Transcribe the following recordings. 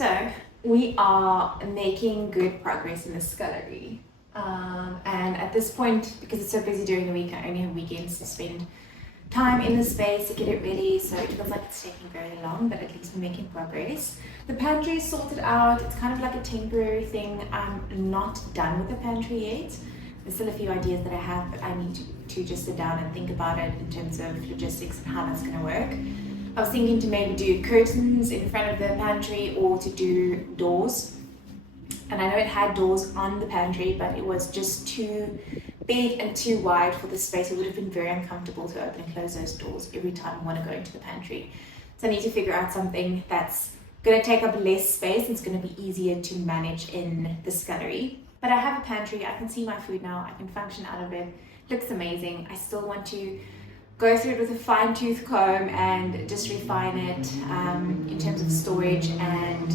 So we are making good progress in the scullery. And at this point, because it's so busy during the week, I only have weekends to spend time in the space to get it ready, so it feels like it's taking very long, but at least we're making progress. The pantry is sorted out. It's kind of like a temporary thing. I'm not done with the pantry yet. There's still a few ideas that I have, but I need to just sit down and think about it in terms of logistics and how that's going to work. I was thinking to maybe do curtains in front of the pantry or to do doors. And I know it had doors on the pantry, but it was just too big and too wide for the space. It would have been very uncomfortable to open and close those doors every time I want to go into the pantry. So I need to figure out something that's going to take up less space and it's going to be easier to manage in the scullery. But I have a pantry. I can see my food now. I can function out of it. It looks amazing. I still want to go through it with a fine-tooth comb and just refine it in terms of storage and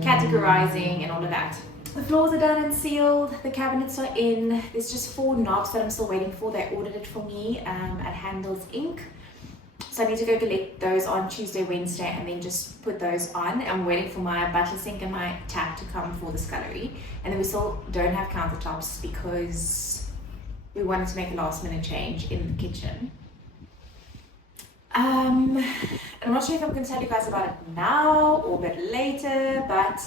categorizing and all of that. The floors are done and sealed, the cabinets are in. There's just 4 knobs that I'm still waiting for. They ordered it for me at Handles Inc. So I need to go collect those on Tuesday, Wednesday, and then just put those on. I'm waiting for my butler sink and my tap to come for the scullery. And then we still don't have countertops because we wanted to make a last minute change in the kitchen. I'm not sure if I'm going to tell you guys about it now or a bit later, but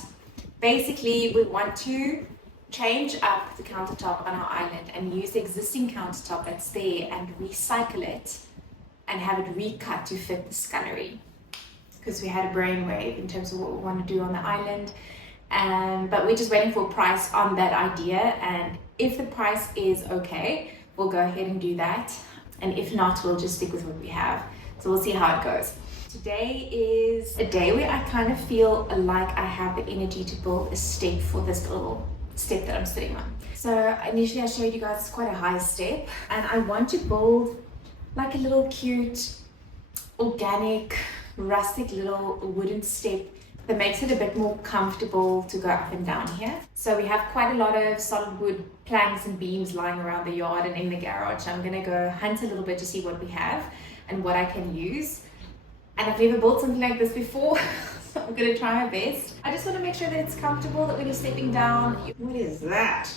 basically we want to change up the countertop on our island and use the existing countertop that's there and recycle it and have it recut to fit the scullery, because we had a brainwave in terms of what we want to do on the island. But we're just waiting for a price on that idea, and if the price is okay, we'll go ahead and do that, and if not, we'll just stick with what we have. So we'll see how it goes. Today is a day where I kind of feel like I have the energy to build a step for this little step that I'm sitting on. So initially I showed you guys it's quite a high step, and I want to build like a little cute, organic, rustic little wooden step that makes it a bit more comfortable to go up and down here. So we have quite a lot of solid wood planks and beams lying around the yard and in the garage. I'm gonna go hunt a little bit to see what we have and what I can use. And I've never built something like this before, so I'm gonna try my best. I just wanna make sure that it's comfortable, that when you're stepping down, what is that?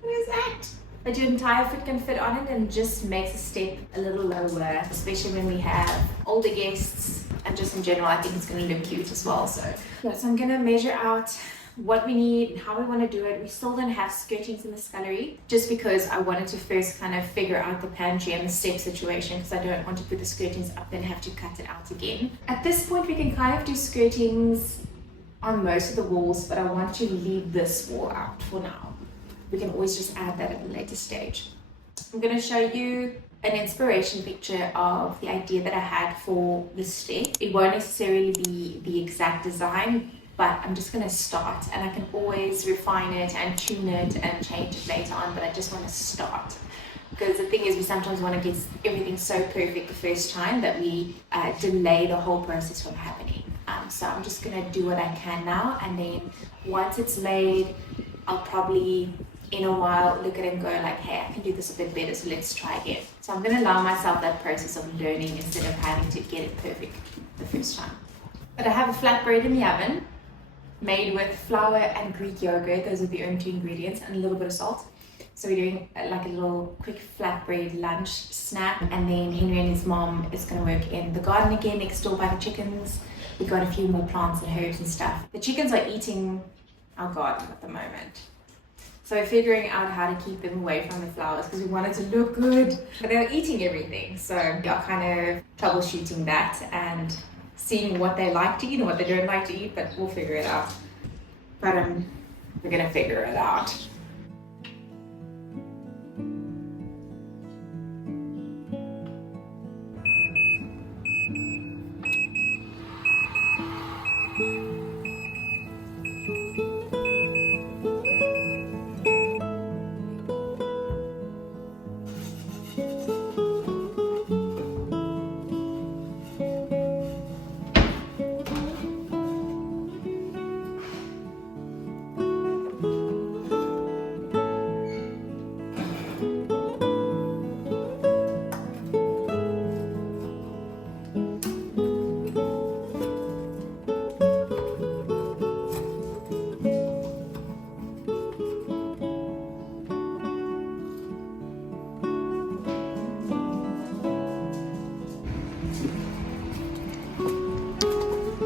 What is that? That your entire foot can fit on it and just makes the step a little lower, especially when we have older guests, and just in general, I think it's gonna look cute as well. So I'm gonna measure out what we need, how we want to do it. We still don't have skirtings in the scullery, just because I wanted to first kind of figure out the pantry and the step situation, because I don't want to put the skirtings up and have to cut it out again. At this point, we can kind of do skirtings on most of the walls, but I want to leave this wall out for now. We can always just add that at a later stage. I'm going to show you an inspiration picture of the idea that I had for the step. It won't necessarily be the exact design, but I'm just going to start, and I can always refine it and tune it and change it later on, but I just want to start. Because the thing is, we sometimes want to get everything so perfect the first time that we delay the whole process from happening. So I'm just going to do what I can now, and then once it's laid, I'll probably in a while look at it and go like, hey, I can do this a bit better, so let's try again. So I'm going to allow myself that process of learning instead of having to get it perfect the first time. But I have a flatbread in the oven, made with flour and Greek yogurt. Those are the only 2 ingredients, and a little bit of salt. So we're doing like a little quick flatbread lunch snack, and then Henry and his mom is going to work in the garden again next door by the chickens. We've got a few more plants and herbs and stuff. The chickens are eating our garden at the moment, so we're figuring out how to keep them away from the flowers because we want it to look good, but they're eating everything. So we are kind of troubleshooting that and seeing what they like to eat and what they don't like to eat, but we'll figure it out. But we're gonna figure it out.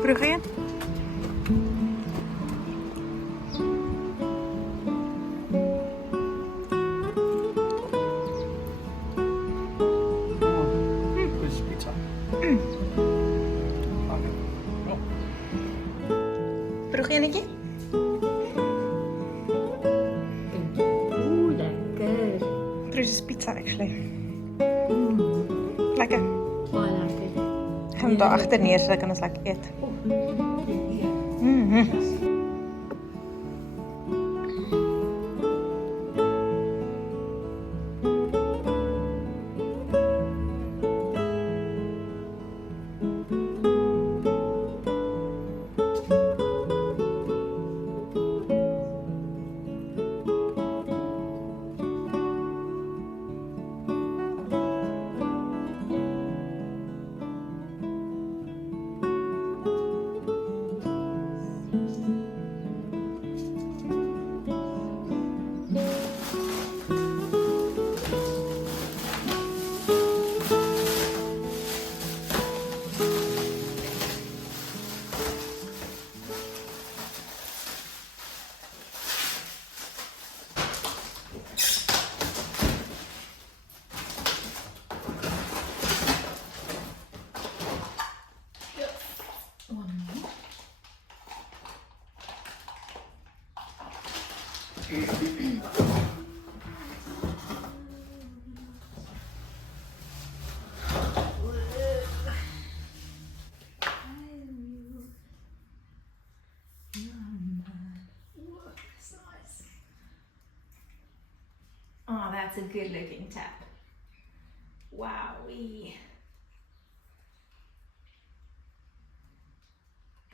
Proef je? This is pizza. Proef je, Nikki? Oeh, lekker. Proef is pizza actually. Lekker. Baie lekker. Ik ga hem daar achter neer zodat ik kan ons lekker eet. Oh, that's a good looking tap. Wowee.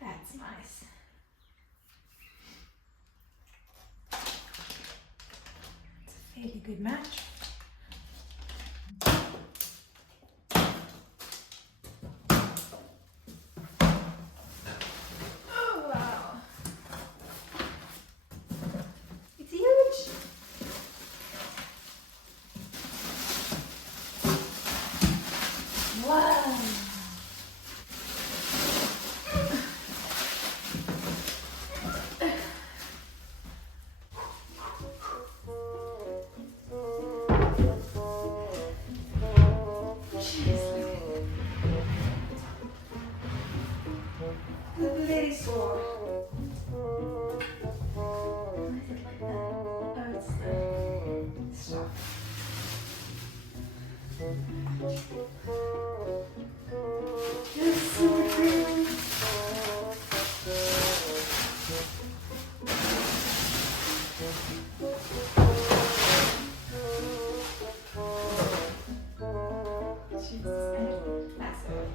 That's nice. It's a fairly good match. Oh wow. It's huge. Wow. Very sore. Why is it like that? Oh, it's the stuff. It's so good. Jesus, and massive.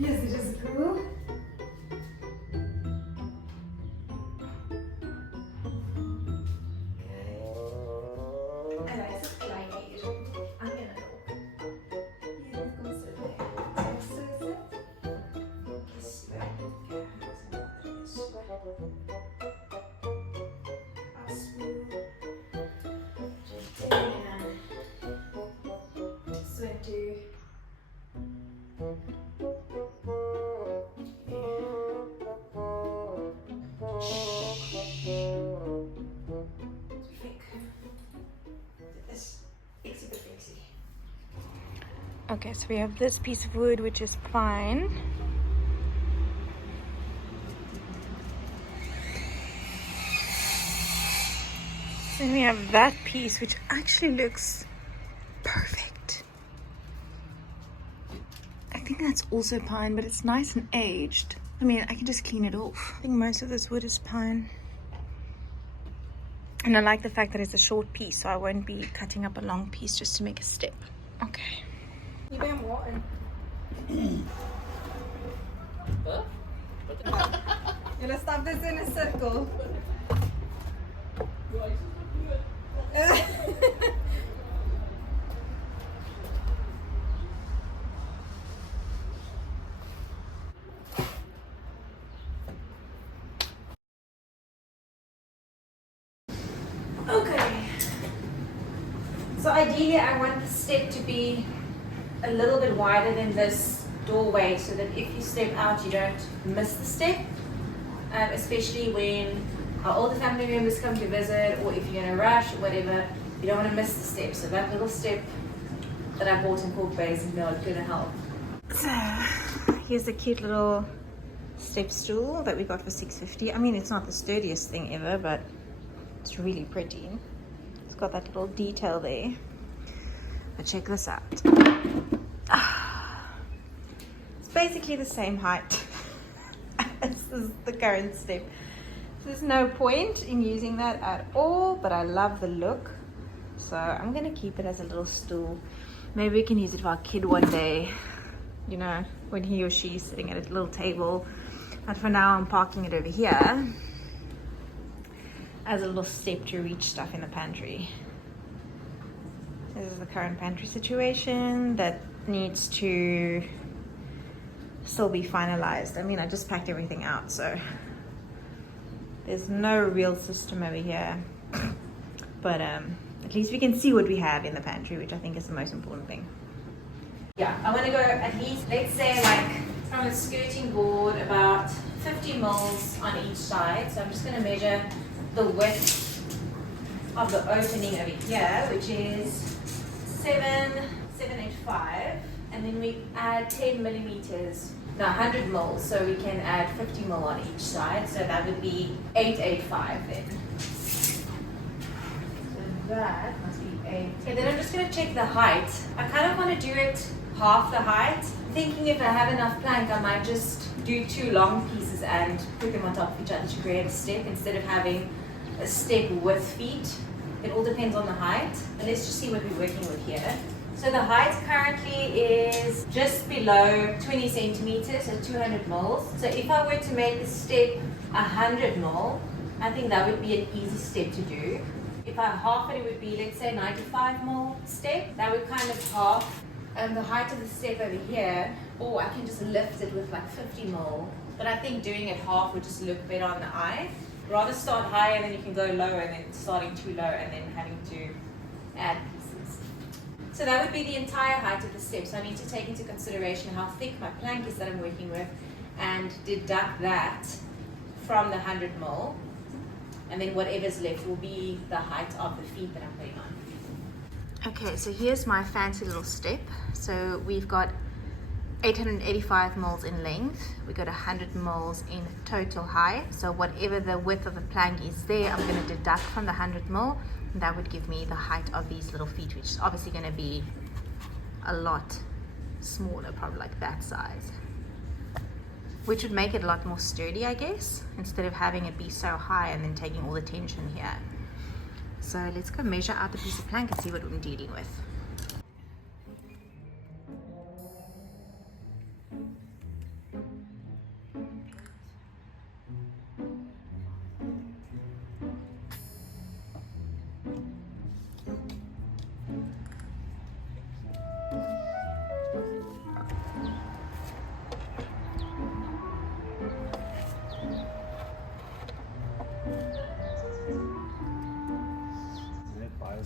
Yes, it is cool. Eller is het klein hier? Ah, ja, hier dit komt zo bij. Zo is het. Kies bij. Afspoel. Zo into. Okay, so we have this piece of wood which is pine. Then we have that piece which actually looks perfect. I think that's also pine, but it's nice and aged. I mean, I can just clean it off. I think most of this wood is pine. And I like the fact that it's a short piece, so I won't be cutting up a long piece just to make a step. Okay. Je bent water. Jullie staan dus in een cirkel. ideally I want the step to be a little bit wider than this doorway so that if you step out you don't miss the step, especially when our older family members come to visit, or if you're in a rush or whatever, you don't want to miss the step. So that little step that I bought in Cork Bay is not going to help. So here's the cute little step stool that we got for $6.50. I mean, it's not the sturdiest thing ever, but it's really pretty. It's got that little detail there. But check this out. It's basically the same height as the current step. There's no point in using that at all, but I love the look. So I'm gonna keep it as a little stool. Maybe we can use it for our kid one day, you know, when he or she's sitting at a little table. But for now I'm parking it over here as a little step to reach stuff in the pantry. This is the current pantry situation that needs to still be finalized. I mean, I just packed everything out, so there's no real system over here. But at least we can see what we have in the pantry, which I think is the most important thing. Yeah, I want to go at least, let's say, like from a skirting board about 50 mils on each side. So I'm just going to measure the width of the opening over here, which is 785, and then we add 10 millimeters, no, 100 mils, so we can add 50 mil on each side, so that would be 885 then. So that must be 8. Okay, then I'm just going to check the height. I kind of want to do it half the height, thinking if I have enough plank I might just do 2 long pieces and put them on top of each other to create a step instead of having a step with feet. It all depends on the height, and let's just see what we're working with here. So the height currently is just below 20 centimeters, so 200 mils. So if I were to make the step 100 mil, I think that would be an easy step to do. If I half it, it would be, let's say, 95 mil step. That would kind of half the height of the step over here, or I can just lift it with like 50 mil. But I think doing it half would just look better on the eye. Rather start higher and then you can go lower, and then starting too low and then having to add pieces. So that would be the entire height of the step. So I need to take into consideration how thick my plank is that I'm working with and deduct that from the 100 mil. And then whatever's left will be the height of the feet that I'm putting on. Okay, so here's my fancy little step. So we've got 885 mils in length, we got 100 mils in total height. So whatever the width of the plank is there, I'm going to deduct from the 100 mil, and that would give me the height of these little feet, which is obviously going to be a lot smaller, probably like that size, which would make it a lot more sturdy, I guess, instead of having it be so high and then taking all the tension here. So let's go measure out the piece of plank and see what I'm dealing with.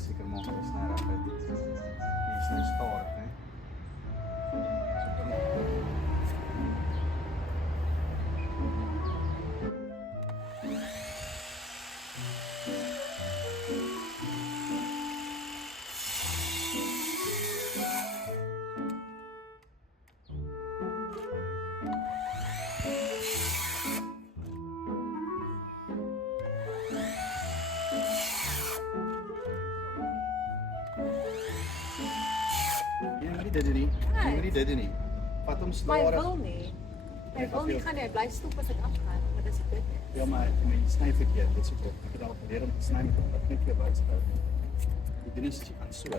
Seker maak dit snel reg. Hier is nou stadig, né? Dit nie. Dit nie. Vat hom stadig. Maar wil nie. Hy wil nie gaan, hy bly stop as ek afgaan, maar dis dit. Ja, maar jy sny verkeerd, dit is ook. Ek het al geleer om te sny met wat net vir wys hou. Jy doen dit aan so.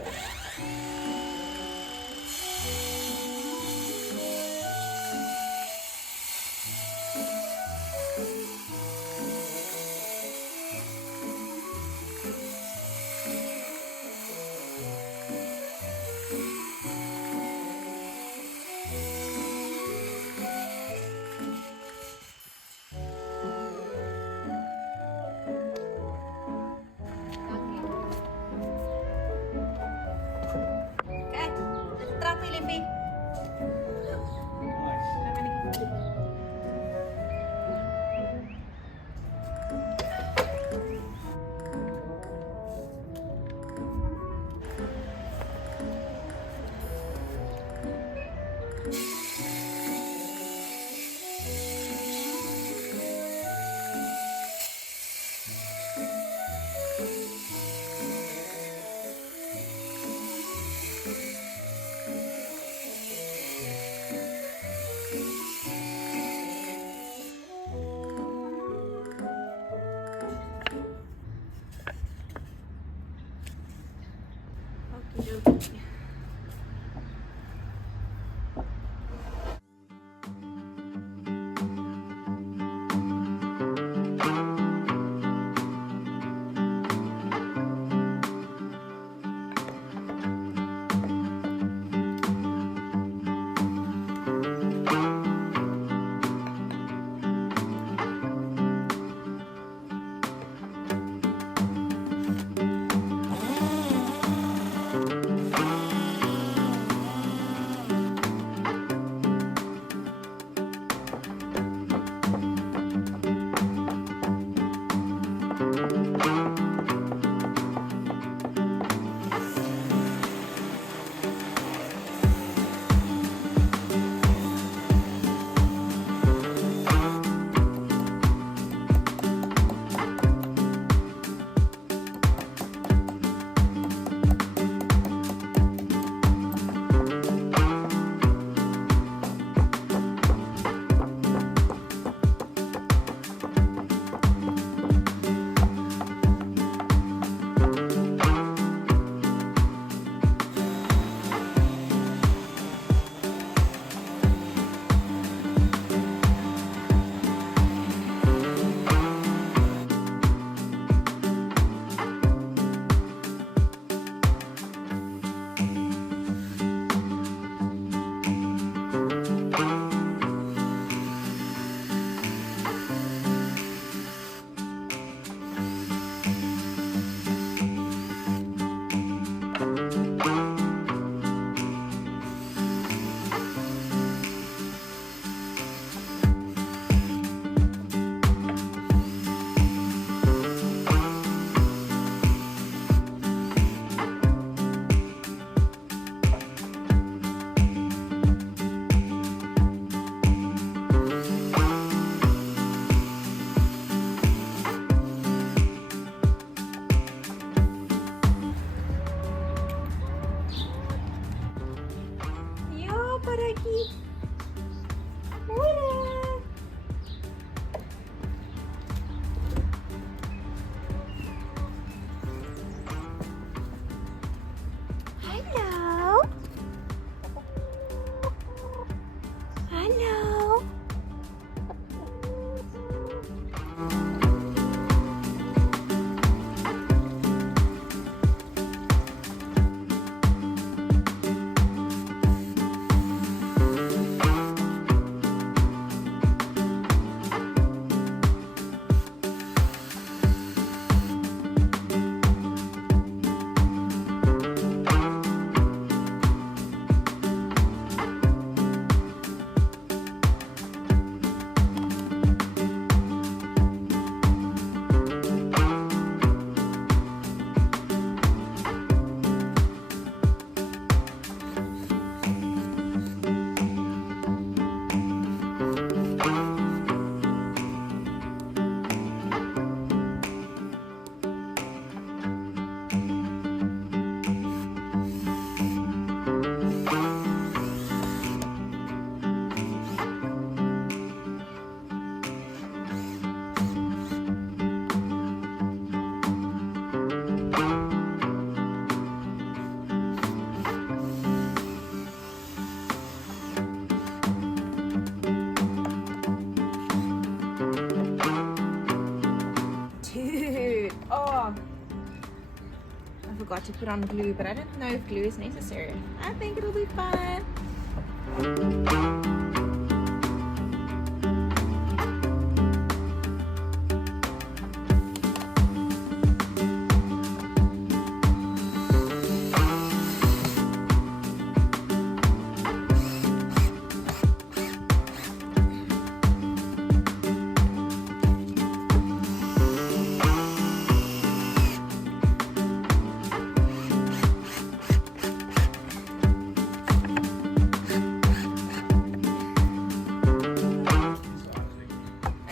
Dude, oh, I forgot to put on glue, but I don't know if glue is necessary. I think it'll be fine.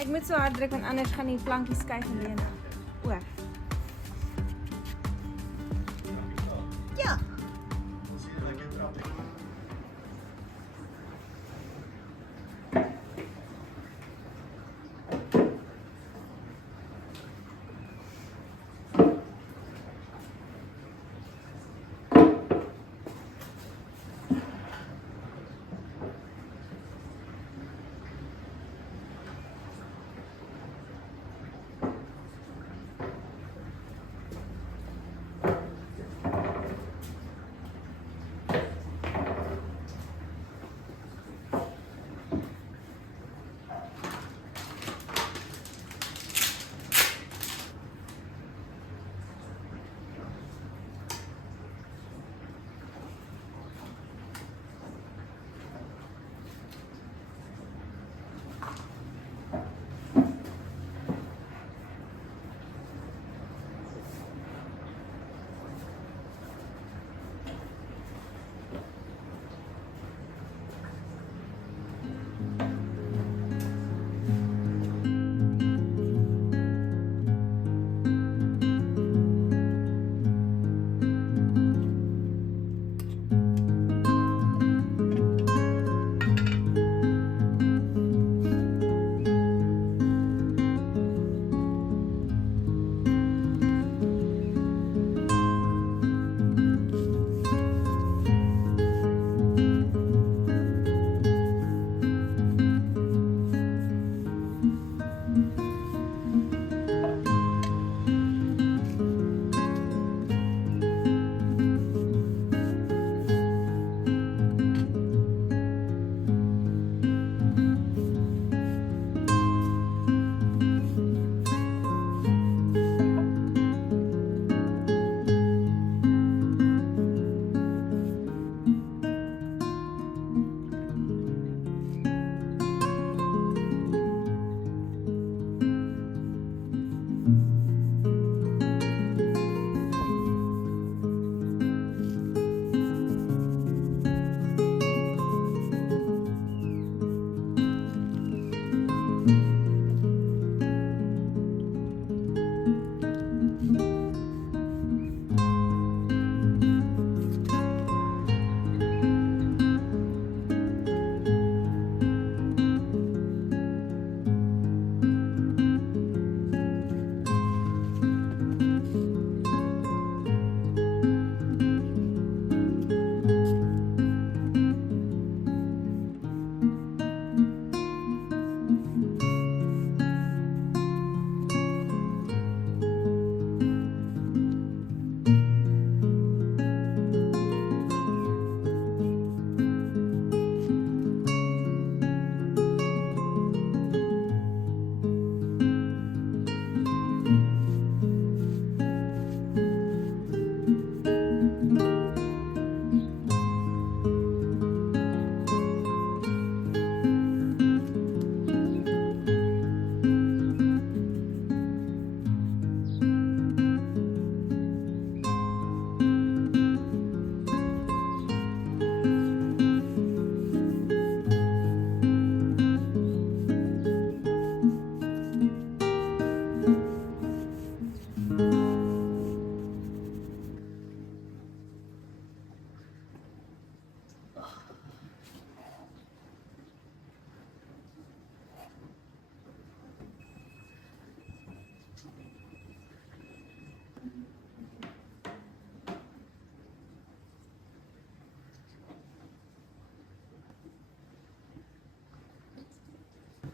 Ek moet so hard druk want anders gaan die plankie skuif en leun. O. Ja.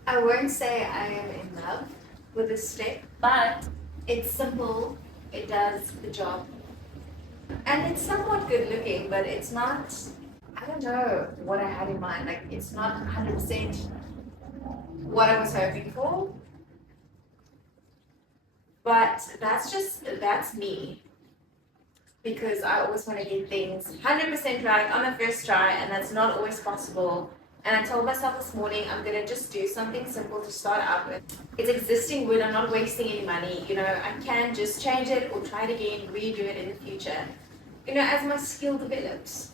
I won't say I am in love with this step, but it's simple, it does the job. And it's somewhat good looking, but it's not, I don't know what I had in mind. Like, it's not 100% what I was hoping for. But that's me. Because I always want to get things 100% right on the first try, and that's not always possible. And I told myself this morning, I'm going to just do something simple to start out with. It's existing wood, I'm not wasting any money. You know, I can just change it or try it again, redo it in the future. You know, as my skill develops.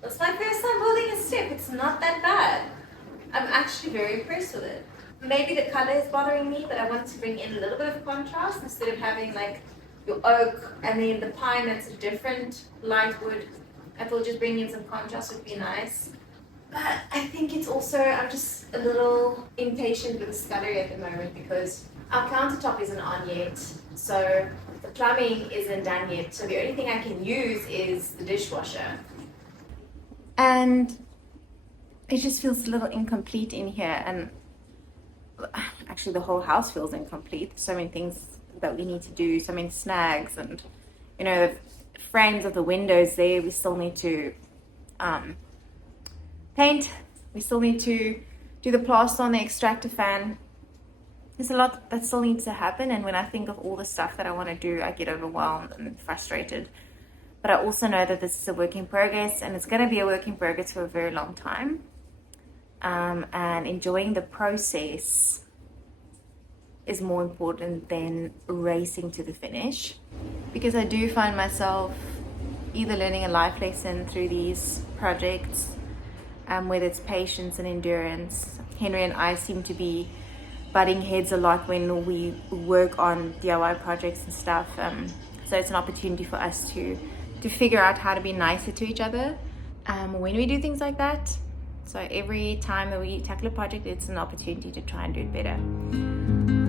That's my first time building a step. It's not that bad. I'm actually very impressed with it. Maybe the color is bothering me, but I want to bring in a little bit of contrast instead of having like your oak and then the pine that's a different light wood. I thought just bringing in some contrast would be nice. But I think it's also, I'm just a little impatient with the scullery at the moment because our countertop isn't on yet. So the plumbing isn't done yet. So the only thing I can use is the dishwasher. And it just feels a little incomplete in here. And actually the whole house feels incomplete. So many things that we need to do, so many snags, and you know, the frames of the windows there, we still need to paint, we still need to do the plaster on the extractor fan. There's a lot that still needs to happen, and when I think of all the stuff that I want to do, I get overwhelmed and frustrated. But I also know that this is a work in progress, and it's going to be a work in progress for a very long time. And enjoying the process is more important than racing to the finish, because I do find myself either learning a life lesson through these projects, whether it's patience and endurance. Henry and I seem to be butting heads a lot when we work on DIY projects and stuff, so it's an opportunity for us to figure out how to be nicer to each other when we do things like that. So every time that we tackle a project, it's an opportunity to try and do it better.